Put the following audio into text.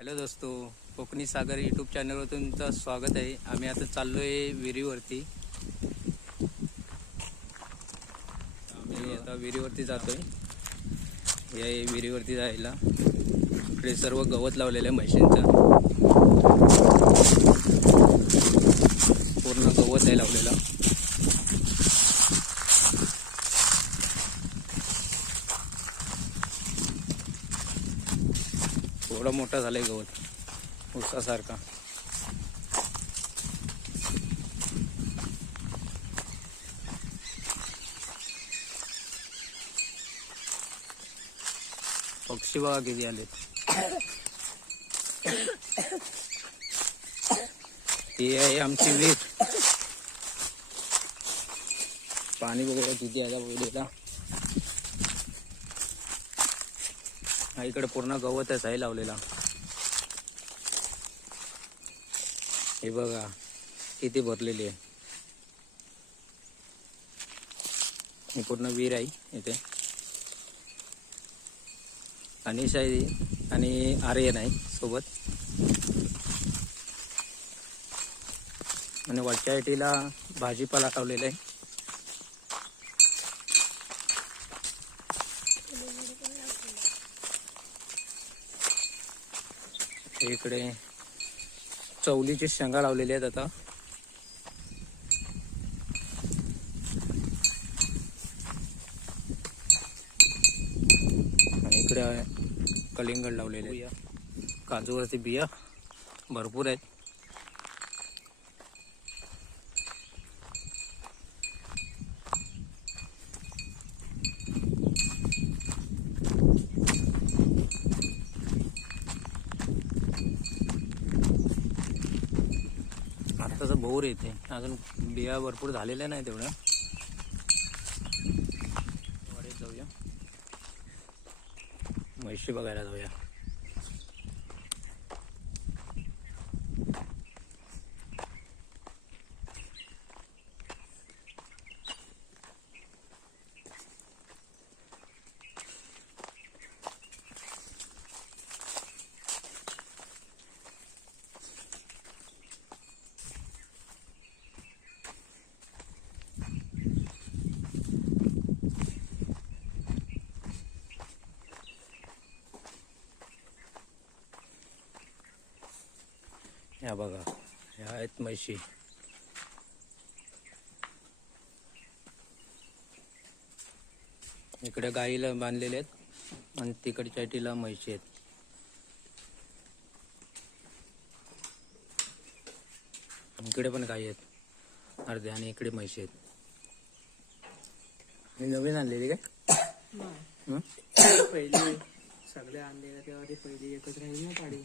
Hello दोस्तो कोकणी सागर YouTube चॅनलवर तुमचं स्वागत आहे. आम्ही आता चाललोय विहिरीवरती. आम्ही आता विहिरीवरती जातोय. या विहिरीवरती जायला. इकडे सर्व गवत लावलेलं आहे म्हशींचं. पूर्ण गवत आहे लावलेलं. थोडा मोठा झालाय गवत. उसासारखा पक्षी बघा किती आलेत. ही आहे आमची विहीर पाणी बघा किती आला विहिरीला हा इकडे पूर्ण गवतच आहे लावलेला. हे बघा किती भरलेली आहे. ही पूर्ण विहीर आहे इथे. अनिश आहे आणि आर्यन आहे सोबत. आणि वरच्या आयटीला भाजीपाला लावलेला आहे. इकडे चवलीचे शेंगा लावलेले आहेत आता. आणि इकडे कलिंगड लावलेले काजूवरती बिया भरपूर आहेत. भोवर येते. अजून बिया भरपूर झालेल्या नाही तेवढ्या वाडीत जाऊया. म्हशी बघायला जाऊया. या बघा ह्या आहेत म्हशी. इकडे गाईला बांधलेले आहेत आणि तिकडच्या टीला म्हशी आहेत. इकडे पण गाई आहेत. अर्धे आणि इकडे म्हशी आहेत. नवीन आणलेली काय? पहिली सगळे आणलेलं तेव्हा ती पहिली एकच राहिली ना पाडी.